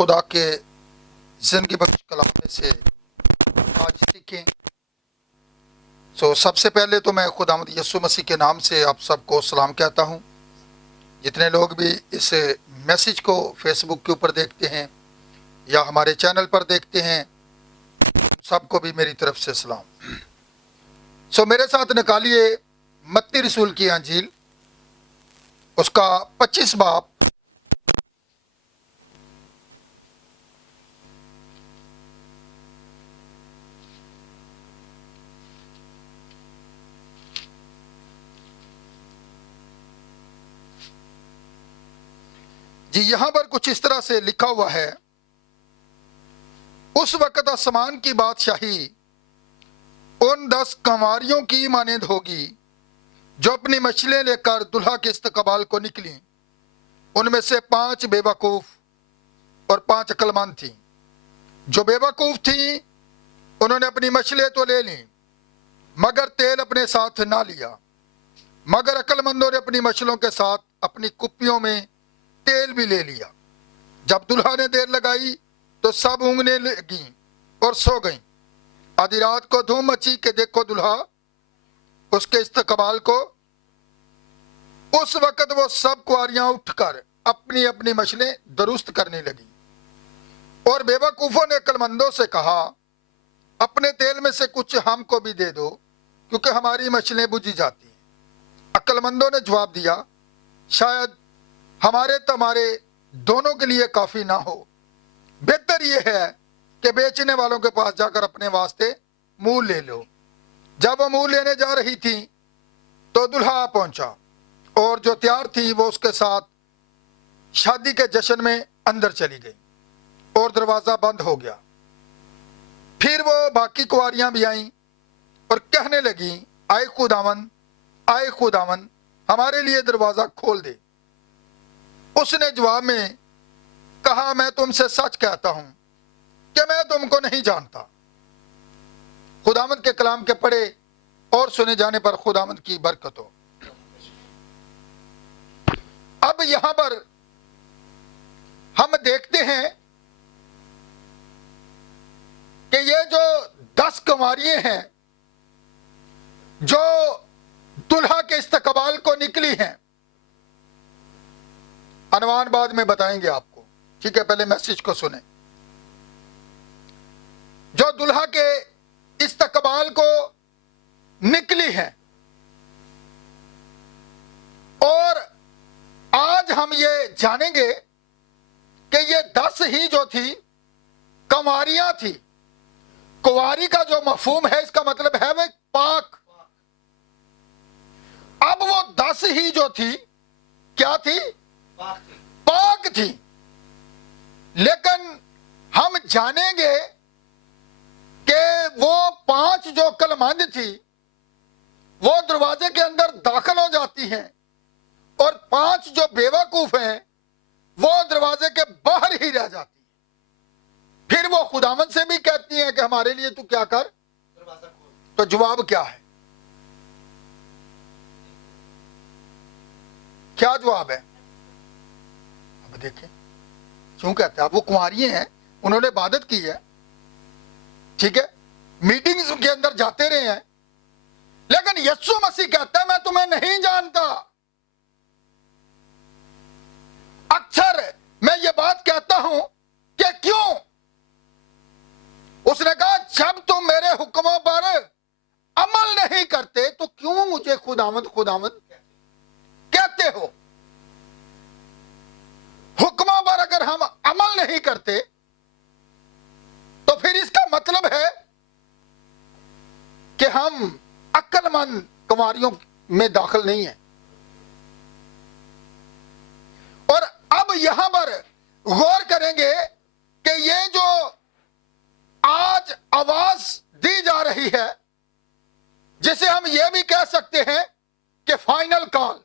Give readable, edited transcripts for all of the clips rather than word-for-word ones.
خدا کے زندگی بخش کلام میں سے آج سیکھیں۔ سب سے پہلے تو میں خداوند یسوع مسیح کے نام سے آپ سب کو سلام کہتا ہوں۔ جتنے لوگ بھی اس میسیج کو فیس بک کے اوپر دیکھتے ہیں یا ہمارے چینل پر دیکھتے ہیں، سب کو بھی میری طرف سے سلام۔ میرے ساتھ نکالیے متی رسول کی انجیل، اس کا 25 باب، یہاں پر کچھ اس طرح سے لکھا ہوا ہے: اس وقت آسمان کی بادشاہی ان 10 کنواریوں کی مانند ہوگی جو اپنی مچھلیں لے کر دلہا کے استقبال کو نکلیں۔ ان میں سے 5 بے وقوف اور 5 عقل مند تھیں۔ جو بے وقوف تھیں انہوں نے اپنی مچھلیں تو لے لیں مگر تیل اپنے ساتھ نہ لیا، مگر عقل مندوں نے اپنی مچھلوں کے ساتھ اپنی کپیوں میں تیل بھی لے لیا۔ جب دلہا نے دیر لگائی تو سب اونگنے لگیں اور سو گئیں۔ آدھی رات کو دھوم مچی کہ دیکھو دلہا اس کے استقبال کو۔ اس وقت وہ سب کنواریاں اٹھ کر اپنی اپنی مچھلیں درست کرنے لگیں، اور بے وقوفوں نے عقل مندوں سے کہا اپنے تیل میں سے کچھ ہم کو بھی دے دو کیونکہ ہماری مچھلیں بجھی جاتی ہیں۔ عقل مندوں نے جواب دیا شاید ہمارے تمہارے دونوں کے لیے کافی نہ ہو، بہتر یہ ہے کہ بیچنے والوں کے پاس جا کر اپنے واسطے مول لے لو۔ جب وہ مول لینے جا رہی تھی تو دلہا پہنچا، اور جو تیار تھی وہ اس کے ساتھ شادی کے جشن میں اندر چلی گئی، اور دروازہ بند ہو گیا۔ پھر وہ باقی کنواریاں بھی آئیں اور کہنے لگیں آئے خداوند، آئے خداوند، ہمارے لیے دروازہ کھول دے۔ اس نے جواب میں کہا میں تم سے سچ کہتا ہوں کہ میں تم کو نہیں جانتا۔ خداوند کے کلام کے پڑھے اور سنے جانے پر خداوند کی برکت ہو۔ اب یہاں پر ہم دیکھتے ہیں کہ یہ جو 10 کنواریاں ہیں جو دلہا کے استقبال کو نکلی ہیں، عنوان بعد میں بتائیں گے آپ کو، ٹھیک ہے؟ پہلے میسج کو سنیں۔ جو دلہا کے استقبال کو نکلی ہیں، اور آج ہم یہ جانیں گے کہ یہ 10 ہی جو تھی کنواریاں تھی۔ کنواری کا جو مفہوم ہے اس کا مطلب ہے وہ پاک۔ اب وہ 10 ہی جو تھی کیا تھی؟ پاک تھی۔ لیکن ہم جانیں گے کہ وہ 5 جو عقل مند تھی وہ دروازے کے اندر داخل ہو جاتی ہیں، اور 5 جو بے وقوف ہیں وہ دروازے کے باہر ہی رہ جاتی ہیں۔ پھر وہ خداوند سے بھی کہتی ہیں کہ ہمارے لیے تو کیا کر، تو جواب کیا ہے؟ کیا جواب ہے؟ اب دیکھیں کیوں کہتے ہیں، اب وہ کنواریاں ہیں، انہوں نے عبادت کی ہے، ٹھیک ہے، میٹنگز کے اندر جاتے رہے ہیں، لیکن یسوع مسیح کہتا ہے میں تمہیں نہیں جانتا۔ اکثر میں یہ بات کہتا ہوں کہ کیوں؟ اس نے کہا جب تم میرے حکموں پر عمل نہیں کرتے تو کیوں مجھے خداوند خداوند کہتے ہو؟ حکموں پر اگر ہم عمل نہیں کرتے تو پھر اس کا مطلب ہے کہ ہم عقل مند کنواریوں میں داخل نہیں ہیں۔ اور اب یہاں پر غور کریں گے کہ یہ جو آج آواز دی جا رہی ہے، جسے ہم یہ بھی کہہ سکتے ہیں کہ فائنل کال،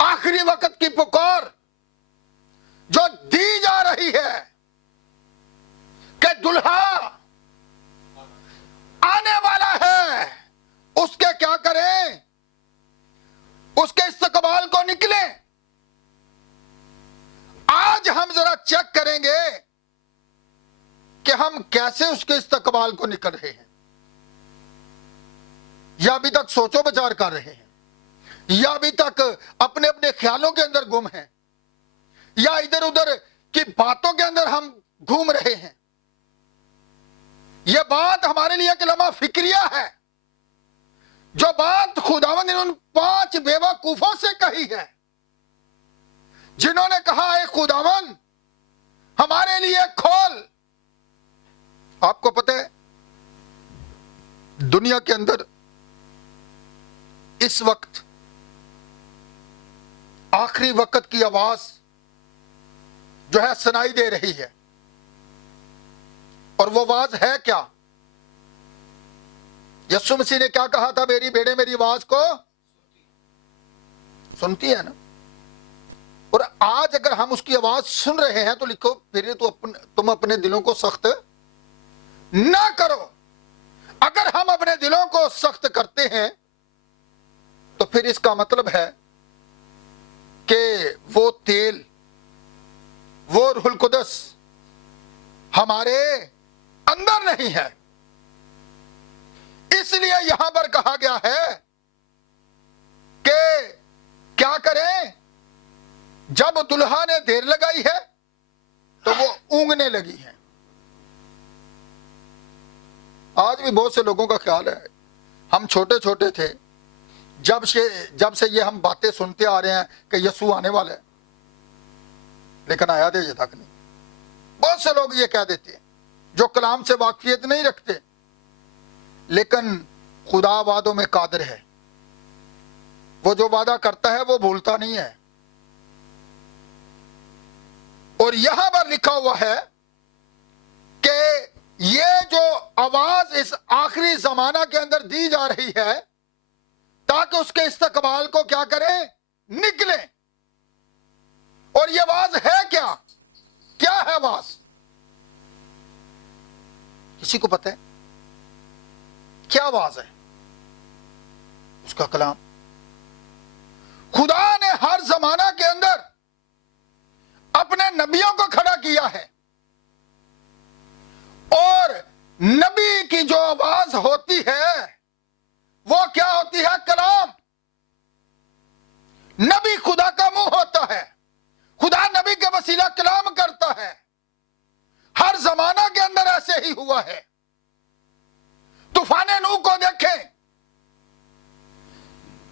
آخری وقت کی پکار جو دی جا رہی ہے کہ دلہا آنے والا ہے، اس کے کیا کریں؟ اس کے استقبال کو نکلیں۔ آج ہم ذرا چیک کریں کریں گے کہ ہم کیسے اس کے استقبال کو نکل رہے ہیں، یا ابھی تک سوچو بچار کر رہے ہیں، یا ابھی تک اپنے اپنے خیالوں کے اندر گم ہیں، یا ادھر ادھر کی باتوں کے اندر ہم گھوم رہے ہیں۔ یہ بات ہمارے لیے ایک لمحہ فکریہ ہے، جو بات خداوند نے ان 5 بیوقوفوں سے کہی ہے، جنہوں نے کہا اے خداوند ہمارے لیے کھول۔ آپ کو پتہ ہے دنیا کے اندر اس وقت آخری وقت کی آواز جو ہے سنائی دے رہی ہے، اور وہ آواز ہے کیا؟ یسوع مسیح نے کیا کہا تھا؟ میری بیڑے میری آواز کو سنتی ہے نا۔ اور آج اگر ہم اس کی آواز سن رہے ہیں تو لکھو پھر تم اپنے دلوں کو سخت نہ کرو۔ اگر ہم اپنے دلوں کو سخت کرتے ہیں تو پھر اس کا مطلب ہے کہ وہ تیل، وہ روح القدس ہمارے اندر نہیں ہے۔ اس لیے یہاں پر کہا گیا ہے کہ کیا کریں؟ جب دلہا نے دیر لگائی ہے تو وہ اونگنے لگی ہیں۔ آج بھی بہت سے لوگوں کا خیال ہے، ہم چھوٹے چھوٹے تھے جب سے یہ ہم باتیں سنتے آ رہے ہیں کہ یسوع آنے والا ہے، لیکن آیا دے یہ تک نہیں۔ بہت سے لوگ یہ کہہ دیتے ہیں جو کلام سے واقفیت نہیں رکھتے، لیکن خدا وعدوں میں قادر ہے، وہ جو وعدہ کرتا ہے وہ بھولتا نہیں ہے۔ اور یہاں پر لکھا ہوا ہے کہ یہ جو آواز اس آخری زمانہ کے اندر دی جا رہی ہے تاکہ اس کے استقبال کو کیا کریں؟ نکلیں۔ اور یہ آواز ہے کیا؟ کیا ہے آواز؟ کسی کو پتہ ہے کیا آواز ہے؟ اس کا کلام۔ خدا نے ہر زمانہ کے اندر اپنے نبیوں کو کھڑا کیا ہے، اور نبی کی جو آواز ہوتی ہے وہ کیا ہوتی ہے؟ کلام۔ نبی خدا کا منہ ہوتا ہے، خدا نبی کے وسیلہ کلام کرتا ہے۔ ہر زمانہ کے اندر ایسے ہی ہوا ہے۔ طوفان نوح کو دیکھیں،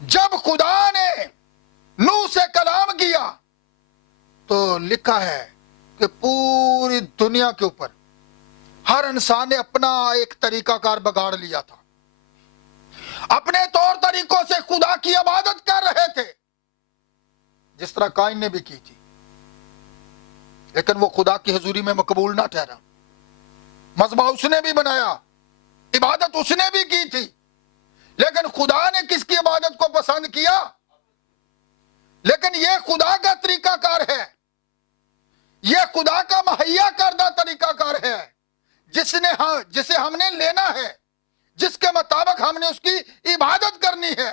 جب خدا نے نوح سے کلام کیا تو لکھا ہے کہ پوری دنیا کے اوپر ہر انسان نے اپنا ایک طریقہ کار بگاڑ لیا تھا، اپنے طور طریقوں سے خدا کی عبادت کر رہے تھے، جس طرح قائن نے بھی کی تھی، لیکن وہ خدا کی حضوری میں مقبول نہ ٹھہرا۔ مذبح اس نے بھی بنایا، عبادت اس نے بھی کی تھی، لیکن خدا نے کس کی عبادت کو پسند کیا؟ لیکن یہ خدا کا طریقہ کار ہے، یہ خدا کا مہیا کردہ طریقہ کار ہے جسے ہم نے لینا ہے، جس کے مطابق ہم نے اس کی عبادت کرنی ہے۔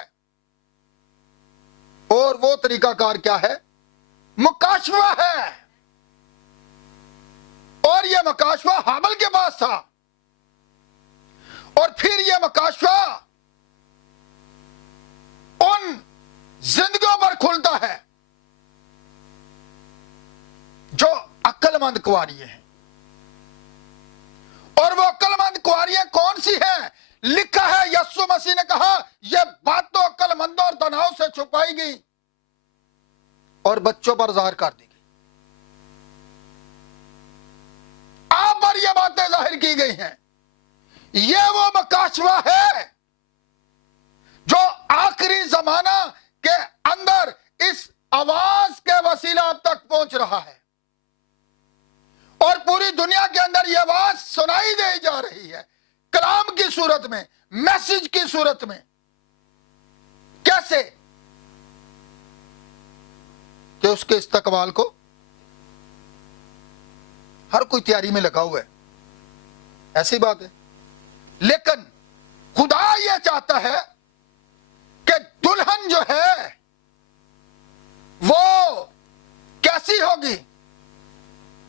اور وہ طریقہ کار کیا ہے؟ مکاشفہ ہے۔ اور یہ مکاشفہ حابل کے پاس تھا، اور پھر یہ مکاشفہ ان زندگیوں پر کھلتا ہے جو عقل مند کنواریاں ہیں۔ اور وہ عقل مند کنواریاں کون سی ہیں؟ لکھا ہے یسوع مسیح نے کہا یہ باتوں عقل مندوں اور دناؤں سے چھپائی گئی اور بچوں پر ظاہر کر دی گئی۔ آپ پر یہ باتیں ظاہر کی گئی ہیں۔ یہ وہ مکاشفہ ہے جو آخری زمانہ کے اندر اس آواز کے وسیلہ اب تک پہنچ رہا ہے، اور پوری دنیا کے اندر یہ آواز سنائی دی جا رہی ہے، کلام کی صورت میں، میسج کی صورت میں۔ کیسے؟ کہ اس کے استقبال کو ہر کوئی تیاری میں لگا ہوا ہے، ایسی بات ہے۔ لیکن خدا یہ چاہتا ہے کہ دلہن جو ہے وہ کیسی ہوگی؟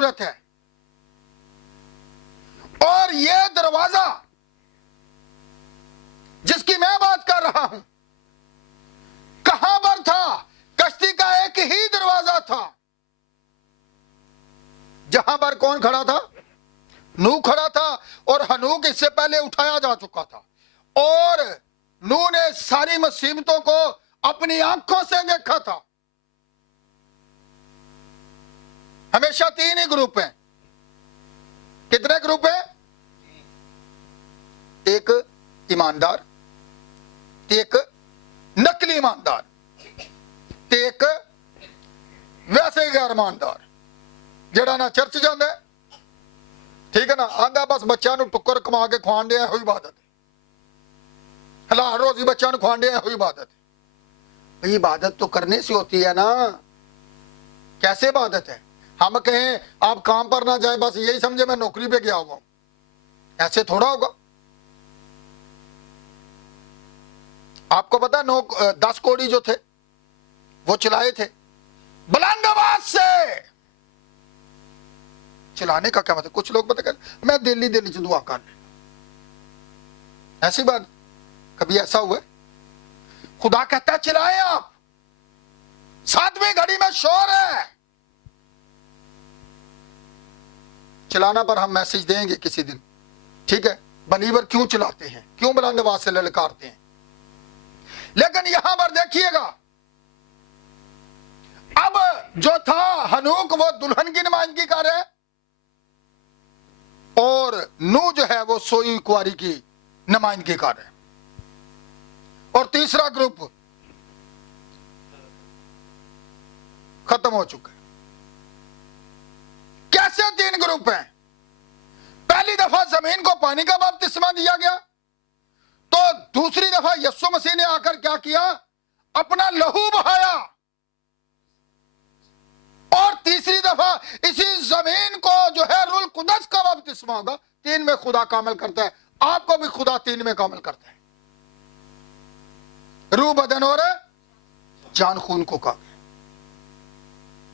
ضرورت ہے. اور یہ دروازہ جس کی میں بات کر رہا ہوں کہاں پر تھا؟ کشتی کا ایک ہی دروازہ تھا. جہاں پر کون کھڑا تھا؟ نوح کھڑا تھا. اور ہنوک اس سے پہلے اٹھایا جا چکا تھا. اور نوح نے ساری مصیبتوں کو اپنی آنکھوں سے دیکھا تھا. ہمیشہ تین ہی گروپ ہیں. کتنے گروپ ہیں؟ ایک ایماندار، ایک نقلی ایماندار، ایک ویسے غیر ایماندار جڑا نہ چرچ جاندے، ٹھیک ہے نا، آندا بس بچوں نو ٹکر کما کے کھوان دے ہوئی عبادت ہے، حلال روزی بچوں نو کھوان دے ہوئی عبادت ہے. بھئی عبادت تو کرنے سے ہوتی ہے نا. کیسے عبادت ہے؟ ہم کہیں آپ کام پر نہ جائیں بس یہی سمجھے میں نوکری پہ گیا ہوا ہوں، ایسے تھوڑا ہوگا. آپ کو پتا 10 کوڑی جو تھے وہ چلائے تھے بلند آواز سے. چلانے کا کیا مطلب؟ کچھ لوگ پتہ کر میں دلی دعا کر لیں، ایسی بات کبھی ایسا ہوا ہے؟ خدا کہتا ہے چلائیں آپ. 7ویں گھڑی میں شور ہے. چلانا پر ہم میسج دیں گے کسی دن، ٹھیک ہے؟ بلیور کیوں چلاتے ہیں، کیوں بلند آواز سے للکارتے ہیں. لیکن یہاں پر دیکھیے گا اب جو تھا ہنوک وہ دلہن کی نمائندگی کر رہے، اور نوح جو ہے وہ سوئی کنواری کی نمائندگی کر رہے. اور تیسرا گروپ ختم ہو چکا ہے. کیسے 3 گروپ ہیں؟ پہلی دفعہ زمین کو پانی کا بپتسمہ دیا گیا، تو دوسری دفعہ یسوع مسیح نے آ کر کیا کیا؟ اپنا لہو بہایا. اور تیسری دفعہ اسی زمین کو جو ہے روح القدس کا بپتسمہ ہوگا. 3 میں خدا کامل کرتا ہے. آپ کو بھی خدا 3 میں کامل کرتا ہے. روح، بدن اور جان خون کو کہا گیا.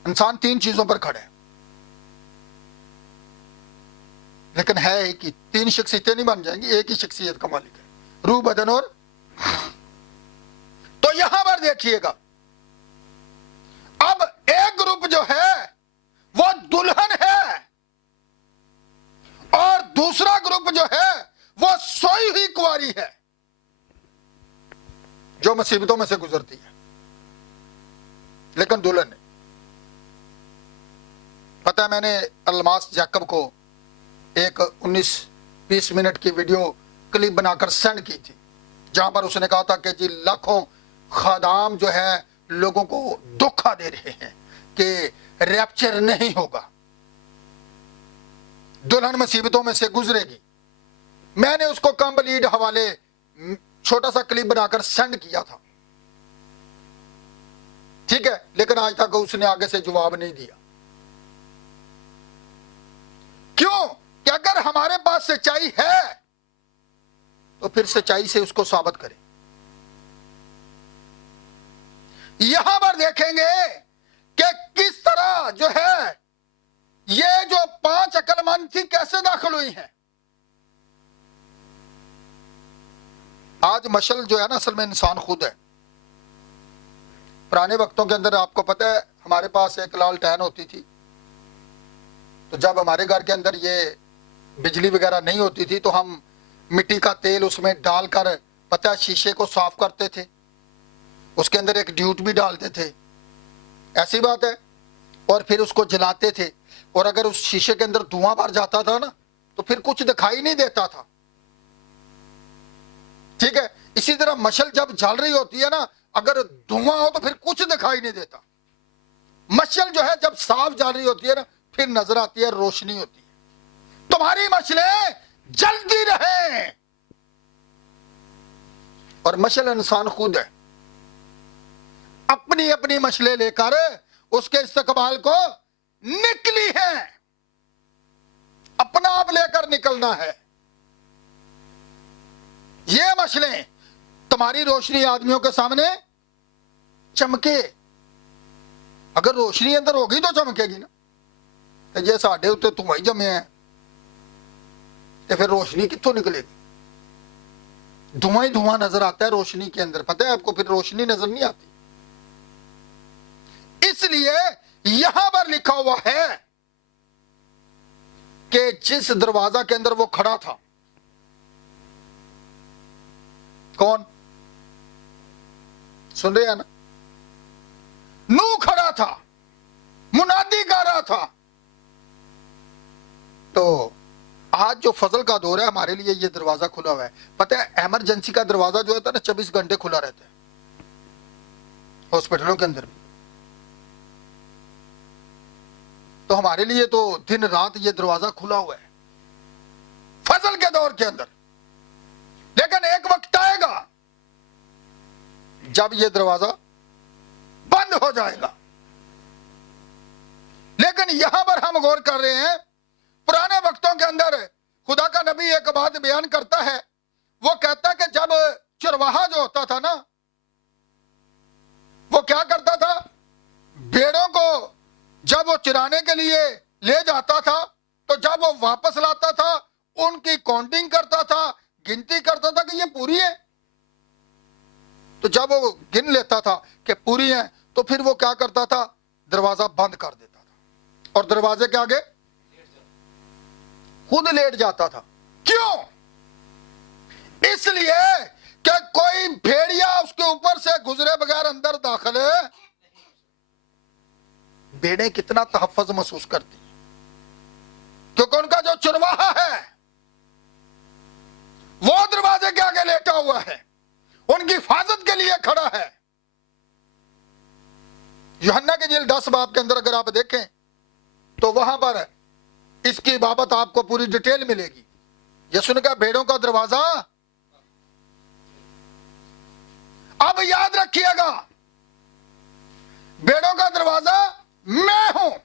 انسان 3 چیزوں پر کھڑے ہیں، لیکن ہے ایک ہی. 3 شخصیتیں نہیں بن جائیں گی، ایک ہی شخصیت کا مالک ہے، روح، بدن اور. تو یہاں پر دیکھیے گا اب ایک گروپ جو ہے وہ دلہن ہے، اور دوسرا گروپ جو ہے وہ سوئی ہوئی کنواری ہے جو مصیبتوں میں سے گزرتی ہے، لیکن دلہن ہے. پتہ ہے میں نے الماس جیکب کو ایک 19-20 منٹ کی ویڈیو کلپ بنا کر سینڈ کی تھی، جہاں پر اس نے کہا تھا کہ جی لاکھوں خادام جو ہے لوگوں کو دھوکہ دے رہے ہیں کہ ریپچر نہیں ہوگا، دلہن مصیبتوں میں سے گزرے گی. میں نے اس کو کمپلیٹ حوالے چھوٹا سا کلپ بنا کر سینڈ کیا تھا، ٹھیک ہے، لیکن آج تک اس نے آگے سے جواب نہیں دیا. کیوں؟ کہ اگر ہمارے پاس سچائی ہے تو پھر سچائی سے اس کو ثابت کریں. یہاں پر دیکھیں گے کہ کس طرح جو ہے یہ جو 5 عقل مند تھی کیسے داخل ہوئی ہیں. آج مشل جو ہے نا اصل میں انسان خود ہے. پرانے وقتوں کے اندر آپ کو پتہ ہے ہمارے پاس ایک لالٹین ہوتی تھی، تو جب ہمارے گھر کے اندر یہ بجلی وغیرہ نہیں ہوتی تھی تو ہم مٹی کا تیل اس میں ڈال کر پتہ شیشے کو صاف کرتے تھے، اس کے اندر ایک ڈیوٹ بھی ڈالتے تھے، ایسی بات ہے، اور پھر اس کو جلاتے تھے. اور اگر اس شیشے کے اندر دھواں بھر جاتا تھا نا تو پھر کچھ دکھائی نہیں دیتا تھا، ٹھیک ہے. اسی طرح مشل جب جل رہی ہوتی ہے نا، اگر دھواں ہو تو پھر کچھ دکھائی نہیں دیتا. مشل جو ہے جب صاف جل رہی ہوتی ہے نا پھر نظر آتی ہے، روشنی ہوتی ہے. تمہاری مشلیں جلتی رہیں، اور مشل انسان خود ہے. اپنی اپنی مشلیں لے کر اس کے استقبال کو نکلی ہے، اپنا آپ لے کر نکلنا ہے. یہ مشلیں تمہاری روشنی آدمیوں کے سامنے چمکے. اگر روشنی اندر ہوگی تو چمکے گی نا. کہ یہ ساڈے اتنے دھواں ہی جمے ہیں تو پھر روشنی کتوں نکلے گی؟ دھواں ہی دھواں نظر آتا ہے روشنی کے اندر، پتہ ہے آپ کو پھر روشنی نظر نہیں آتی۔ اس لیے یہاں پر لکھا ہوا ہے کہ جس دروازہ کے اندر وہ کھڑا تھا، کون سن رہے ہیں نا؟ نوح کھڑا تھا، منادی گا رہا تھا۔ تو آج جو فضل کا دور ہے ہمارے لیے یہ دروازہ کھلا ہوا ہے۔ پتہ ہے ایمرجنسی کا دروازہ جو ہوتا ہے نا 24 گھنٹے کھلا رہتا ہے ہاسپٹلوں کے اندر بھی، تو ہمارے لیے تو دن رات یہ دروازہ کھلا ہوا ہے فضل کے دور کے اندر۔ لیکن ایک وقت آئے گا جب یہ دروازہ بند ہو جائے گا۔ لیکن یہاں پر ہم غور کر رہے ہیں، پرانے وقتوں کے اندر خدا کا نبی ایک بات بیان کرتا ہے، وہ کہتا ہے کہ جب چرواہا جو ہوتا تھا نا، وہ کیا کرتا تھا؟ بھیڑوں کو جب وہ چرانے کے لیے لے جاتا تھا تو جب وہ واپس لاتا تھا ان کی کاؤنٹنگ کرتا تھا، گنتی کرتا تھا کہ یہ پوری ہے۔ تو جب وہ گن لیتا تھا کہ پوری ہیں تو پھر وہ کیا کرتا تھا؟ دروازہ بند کر دیتا تھا اور دروازے کے آگے خود لیٹ جاتا تھا۔ کیوں؟ اس لیے کہ کوئی بھیڑیا اس کے اوپر سے گزرے بغیر اندر داخل ہے۔ بھیڑیں کتنا تحفظ محسوس کرتی ہیں کیونکہ ان کا جو چرواہا ہے وہ دروازے کے آگے لیٹا ہوا ہے، ان کی حفاظت کے لیے کھڑا ہے۔ یوحنا کی انجیل 10 باب کے اندر اگر آپ دیکھیں تو وہاں پر اس کی بابت آپ کو پوری ڈیٹیل ملے گی۔ یسوع نے کہا بھیڑوں کا دروازہ، اب یاد رکھیے گا بھیڑوں کا دروازہ میں ہوں۔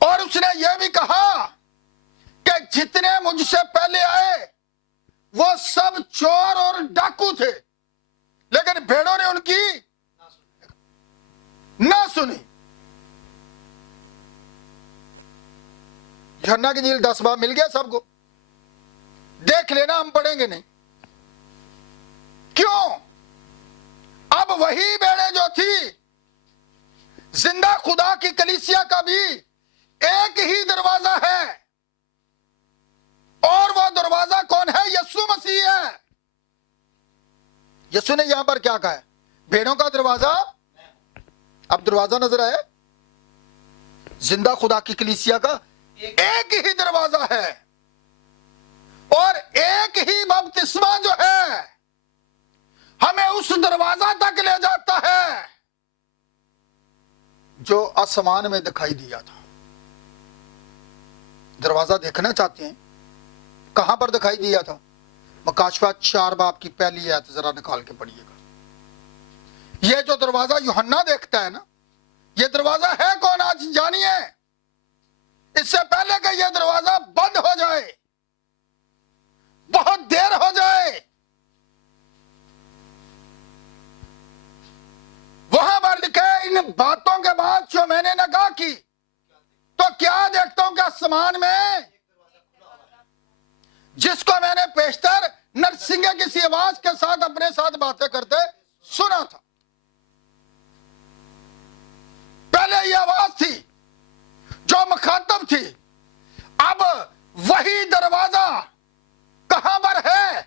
اور اس نے یہ بھی کہا کہ جتنے مجھ سے پہلے آئے وہ سب چور اور ڈاکو تھے لیکن بھیڑوں نے ان کی نہ سنی۔ یوحنا کی انجیل 10 باب مل گیا سب کو؟ دیکھ لینا، ہم پڑھیں گے نہیں۔ کیوں؟ اب وہی بھیڑیں جو تھی، زندہ خدا کی کلیسیا کا بھی ایک ہی دروازہ ہے، اور وہ دروازہ کون ہے؟ یسوع مسیح ہے۔ یسوع نے یہاں پر کیا کہا ہے؟ بھیڑوں کا دروازہ۔ اب دروازہ نظر آئے؟ زندہ خدا کی کلیسیا کا ایک ہی دروازہ ہے، اور ایک ہی بپتسمہ جو ہے ہمیں اس دروازہ تک لے جاتا ہے جو آسمان میں دکھائی دیا تھا۔ دروازہ دیکھنا چاہتے ہیں؟ کہاں پر دکھائی دیا تھا؟ مکاشفہ 4 باب کی پہلی آیت ذرا نکال کے پڑھیے گا۔ یہ جو دروازہ یوحنا دیکھتا ہے نا، یہ دروازہ ہے کون؟ آج جانیے، اس سے پہلے کہ یہ دروازہ بند ہو جائے، بہت دیر ہو جائے، وہاں پر لکھے ان باتوں کے بعد جو میں نے نگاہ کی تو کیا دیکھتا ہوں کہ آسمان میں جس کو میں نے پیشتر نرسنگے کسی آواز کے ساتھ اپنے ساتھ باتیں کرتے سنا تھا۔ پہلے یہ آواز تھی جو مخاطب تھی، اب وہی دروازہ کہاں پر ہے؟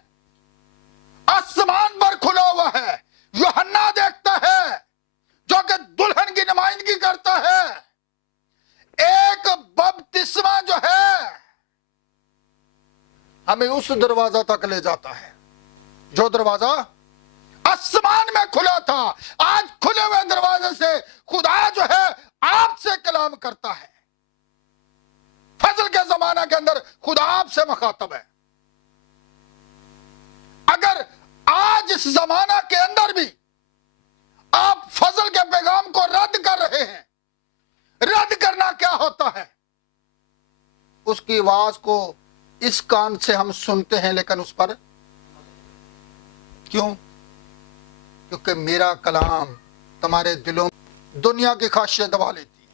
آسمان پر کھلا ہوا ہے۔ یوحنا دیکھتا ہے جو کہ دلہن کی نمائندگی کرتا ہے، ایک بپتسمہ جو ہے ہمیں اس دروازہ تک لے جاتا ہے جو دروازہ آسمان میں کھلا تھا۔ آج کھلے ہوئے دروازے سے خدا جو ہے آپ سے کلام کرتا ہے۔ فضل کے زمانہ کے اندر خدا آپ سے مخاطب ہے۔ اگر آج اس زمانہ کے اندر بھی آپ فضل کے پیغام کو رد کر رہے ہیں، رد کرنا کیا ہوتا ہے؟ اس کی آواز کو اس کان سے ہم سنتے ہیں لیکن اس پر کیوں؟ کیونکہ میرا کلام تمہارے دلوں دنیا کی خواہشیں دبا لیتی ہے،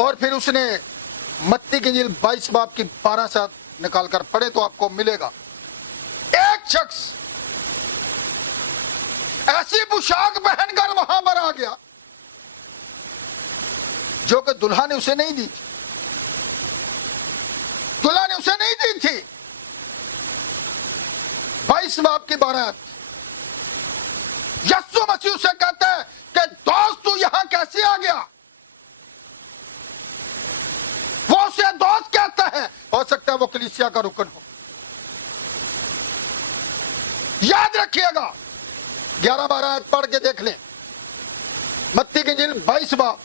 اور پھر اس نے متی کی انجیل 22 باب کی 12 سے نکال کر پڑھے تو آپ کو ملے گا، ایک شخص ایسی پوشاک پہن کر وہاں پر آ گیا جو کہ دلہا نے اسے نہیں دی تھی، دلہا نے اسے نہیں دی تھی۔ 22 باب کی 12 آیت، یسوع مسیح سے کہتا ہے کہ دوست تو یہاں کیسے آ گیا؟ وہ اسے دوست کہتا ہے، ہو سکتا ہے وہ کلیسیا کا رکن ہو۔ یاد رکھیے گا، 11-12 آیت پڑھ کے دیکھ لیں، متی کی انجیل 22 باب،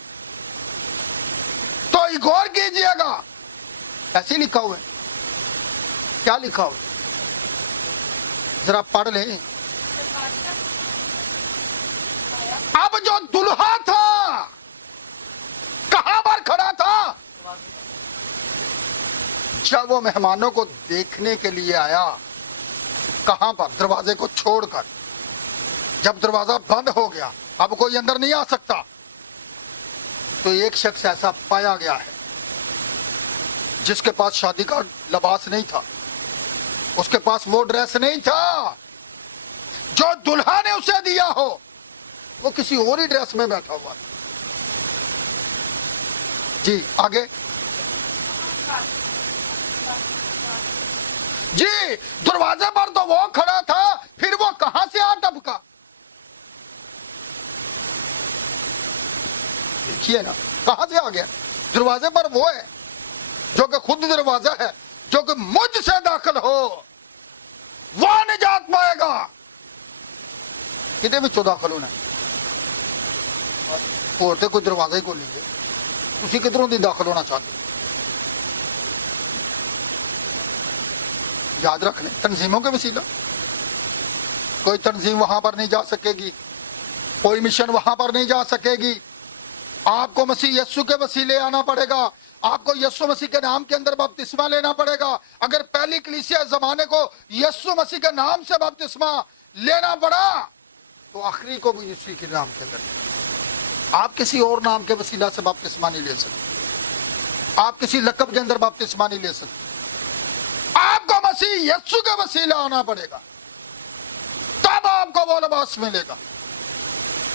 تو غور کیجئے گا، ایسے لکھا ہوا ہے۔ کیا لکھا ہوا؟ ذرا پڑھ لیں۔ اب جو دلہا تھا کہاں پر کھڑا تھا؟ جب وہ مہمانوں کو دیکھنے کے لیے آیا، کہاں پر؟ دروازے کو چھوڑ کر۔ جب دروازہ بند ہو گیا، اب کوئی اندر نہیں آ سکتا، تو ایک شخص ایسا پایا گیا ہے جس کے پاس شادی کا لباس نہیں تھا، اس کے پاس وہ ڈریس نہیں تھا جو دلہا نے اسے دیا ہو، وہ کسی اور ہی ڈریس میں بیٹھا ہوا تھا۔ جی آگے، جی دروازے پر تو وہ کھڑا تھا، پھر وہ کہاں سے آ ٹپکا؟ دیکھیے نا، کہاں سے آ گیا؟ دروازے پر وہ ہے جو کہ خود دروازہ ہے، جو کہ مجھ سے داخل ہو وہ نجات پائے گا۔ کتنے بچوں داخل ہونا ہے؟ ہوتے کوئی دروازہ ہی کھول لیجیے، اسی کدھروں دی داخل ہونا چاہتے؟ یاد رکھ لیں، تنظیموں کے وسیلہ کوئی تنظیم وہاں پر نہیں جا سکے گی، کوئی مشن وہاں پر نہیں جا سکے گی۔ آپ کو مسیح یسوع کے وسیلے آنا پڑے گا، آپ کو یسوع مسیح کے نام کے اندر بپتسمہ لینا پڑے گا۔ اگر پہلی کلیسیا زمانے کو یسوع مسیح کے نام سے بپتسمہ لینا پڑا تو آخری کو بھی یسوع کے نام کے اندر۔ آپ کسی اور نام کے وسیلہ سے بپتسمہ نہیں لے سکتے، آپ کسی لقب کے اندر بپتسمہ نہیں لے سکتے، آپ کو مسیح یسوع کے وسیلہ آنا پڑے گا، تب آپ کو وہ لباس ملے گا،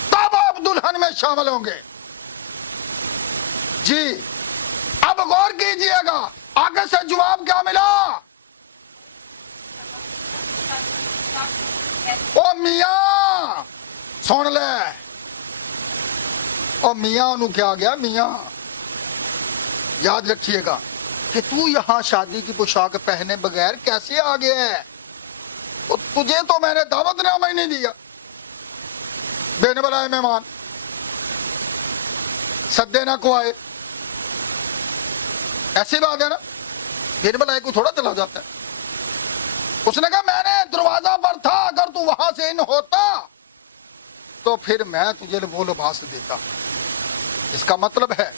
تب آپ دلہن میں شامل ہوں گے۔ جی اب غور کیجئے گا، آگے سے جواب کیا ملا؟ او میاں سن لے، او میاں انہوں کیا گیا؟ میاں یاد رکھیے گا کہ تو یہاں شادی کی پوشاک پہنے بغیر کیسے آ گیا ہے؟ تجھے تو میں نے دعوت نامہ ہی نہیں دیا، بے بلائے مہمان، سدے نہ کو آئے، ایسی بات ہے نا، بے بلائے کو تھوڑا چلا جاتا ہے۔ اس نے کہا میں نے دروازہ پر تھا، اگر تو وہاں سے ان ہوتا تو پھر میں تجھے وہ لباس دیتا۔ اس کا مطلب ہے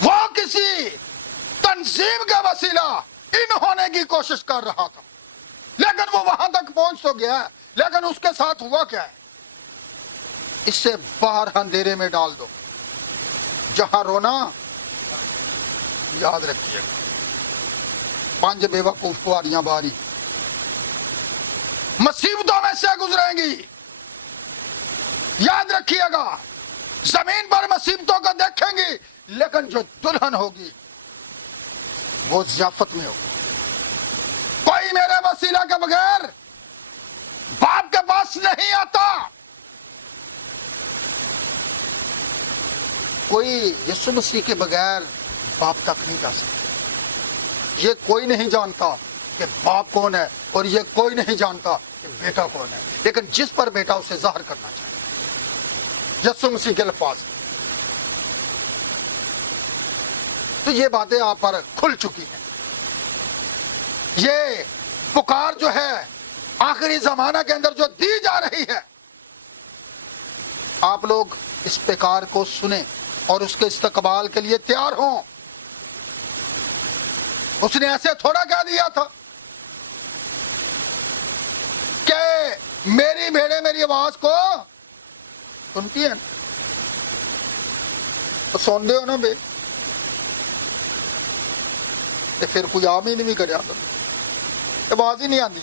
وہ کسی تنظیم کا وسیلہ ان ہونے کی کوشش کر رہا تھا، لیکن وہ وہاں تک پہنچ تو گیا ہے، لیکن اس کے ساتھ ہوا کیا ہے؟ اس سے باہر اندھیرے میں ڈال دو، جہاں رونا، یاد رکھیے گا، 5 بے وقوف کواریاں باری مصیبتوں میں سے گزریں گی۔ یاد رکھیے گا، زمین پر مصیبتوں کو دیکھیں گی، لیکن جو دلہن ہوگی وہ ضیافت میں ہوگی۔ کوئی میرے وسیلہ کے بغیر باپ کے پاس نہیں آتا، کوئی یسوع مسیح کے بغیر باپ تک نہیں جا سکتا۔ یہ کوئی نہیں جانتا کہ باپ کون ہے، اور یہ کوئی نہیں جانتا کہ بیٹا کون ہے، لیکن جس پر بیٹا اسے ظاہر کرنا چاہے، یسوع مسیح کے الفاظ۔ تو یہ باتیں آپ پر کھل چکی ہیں۔ یہ پکار جو ہے آخری زمانہ کے اندر جو دی جا رہی ہے، آپ لوگ اس پکار کو سنیں اور اس کے استقبال کے لیے تیار ہوں۔ اس نے ایسے تھوڑا کہہ دیا تھا کہ میری بھیڑیں میری آواز کو سنتی ہیں، تو سن دے ہو نا بے، ਤੇ ਫਿਰ ਕੋਈ ਆਮ ਹੀ ਨਹੀਂ ਵੀ ਕਰਿਆ ਤਾਂ ਆਵਾਜ਼ ਹੀ ਨਹੀਂ ਆਉਂਦੀ।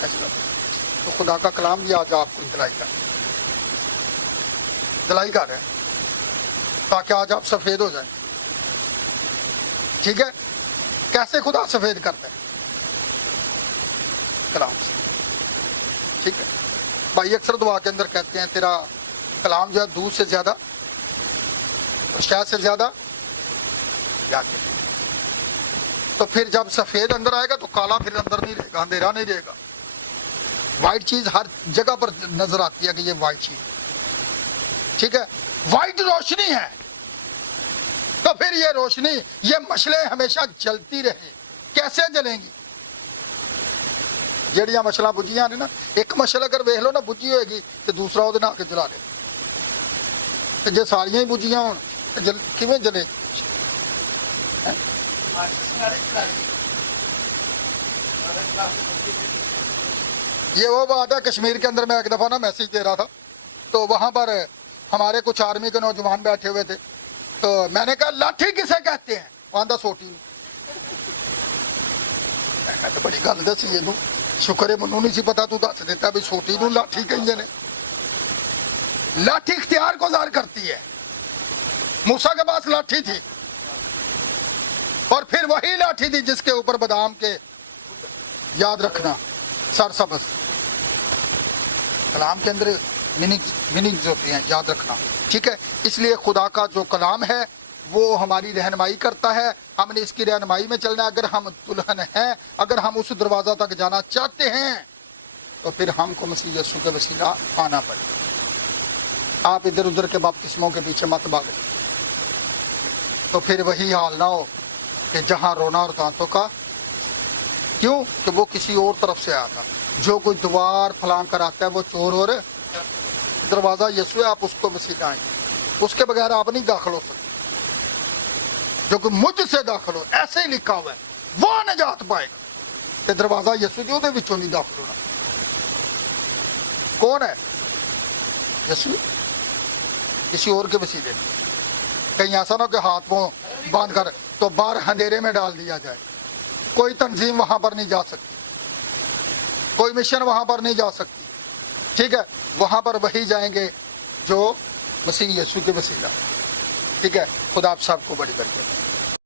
تو خدا کا کلام بھی آج آپ کو دلائی کر رہے ہیں تاکہ آج آپ سفید ہو جائیں. ٹھیک ہے؟ کیسے خدا سفید کرتے ہیں؟ کلام سے. ٹھیک ہے بھائی، اکثر دعا کے اندر کہتے ہیں تیرا کلام جو ہے دودھ سے زیادہ اور شہد سے زیادہ یاد رکھیں. تو پھر جب سفید اندر آئے گا تو کالا پھر اندر نہیں رہے گا، اندھیرا نہیں رہے گا. وائٹ چیز ہر جگہ پر نظر آتی ہے کہ یہ وائٹ چیز. ٹھیک ہے؟ وائٹ روشنی ہے تو پھر یہ روشنی، یہ مشلیں ہمیشہ جلتی رہے. کیسے جلیں گی؟ جڑیاں مشلیں بجیاں نے نا، ایک مشل اگر ویکھ لو نا بجی ہوئے گی تو دوسرا وہ آ کے جلا دے. تو جی ساریاں ہی بجیاں ہون کیویں جلے؟ یہ وہ بات ہے، کشمیر کے اندر میں ایک دفعہ نا میسج دے رہا تھا تو وہاں پر ہمارے کچھ آرمی کے نوجوان بیٹھے ہوئے تھے. تو میں نے کہا لاٹھی کسے کہتے ہیں؟ وہاں دا سوٹی. میں تو بڑی گل دسی یہ شکر ہے منو نہیں سی پتا، تو دس دیتا بھی سوٹی نو لاٹھی کہیں نے. لاٹھی اختیار کو ظاہر کرتی ہے. موسیٰ کے پاس لاٹھی تھی اور پھر وہی لاٹھی تھی جس کے اوپر بادام کے، یاد رکھنا، سرسبز. کلام کے اندر میننگز ہوتی ہیں، یاد رکھنا. ٹھیک ہے؟ اس لیے خدا کا جو کلام ہے وہ ہماری رہنمائی کرتا ہے. ہم نے اس کی رہنمائی میں چلنا ہے. اگر ہم دلہن ہیں، اگر ہم اس دروازہ تک جانا چاہتے ہیں تو پھر ہم کو مسیح یسوع کے وسیلہ آنا پڑے. آپ ادھر ادھر کے بپتسموں کے پیچھے مت بھاگیں تو پھر وہی حال نہ ہو کہ جہاں رونا اور دانتوں کا. کیوں کہ وہ کسی اور طرف سے آتا. جو کوئی دوار پھلانگ کر آتا ہے وہ چور اور دروازہ یسوع ہے، آپ اس کو وسیلہ آئیں. اس کے بغیر آپ نہیں داخل ہو سکتے. جو کہ مجھ سے داخل ہو، ایسے ہی لکھا ہوا ہے، وہ نجات پائے گا. کہ دروازہ یسوع جو دے وچوں نہیں داخل ہونا. کون ہے؟ یسوع. کسی اور کے وسیلے نہیں. کہیں ایسا نہ کہ ہاتھ پاؤں باندھ کر تو باہر اندھیرے میں ڈال دیا جائے. کوئی تنظیم وہاں پر نہیں جا سکتی، کوئی مشن وہاں پر نہیں جا سکتی. ٹھیک ہے؟ وہاں پر وہی جائیں گے جو مسیح یسوع کے وسیلہ. ٹھیک ہے؟ خدا آپ سب کو بڑی برکت.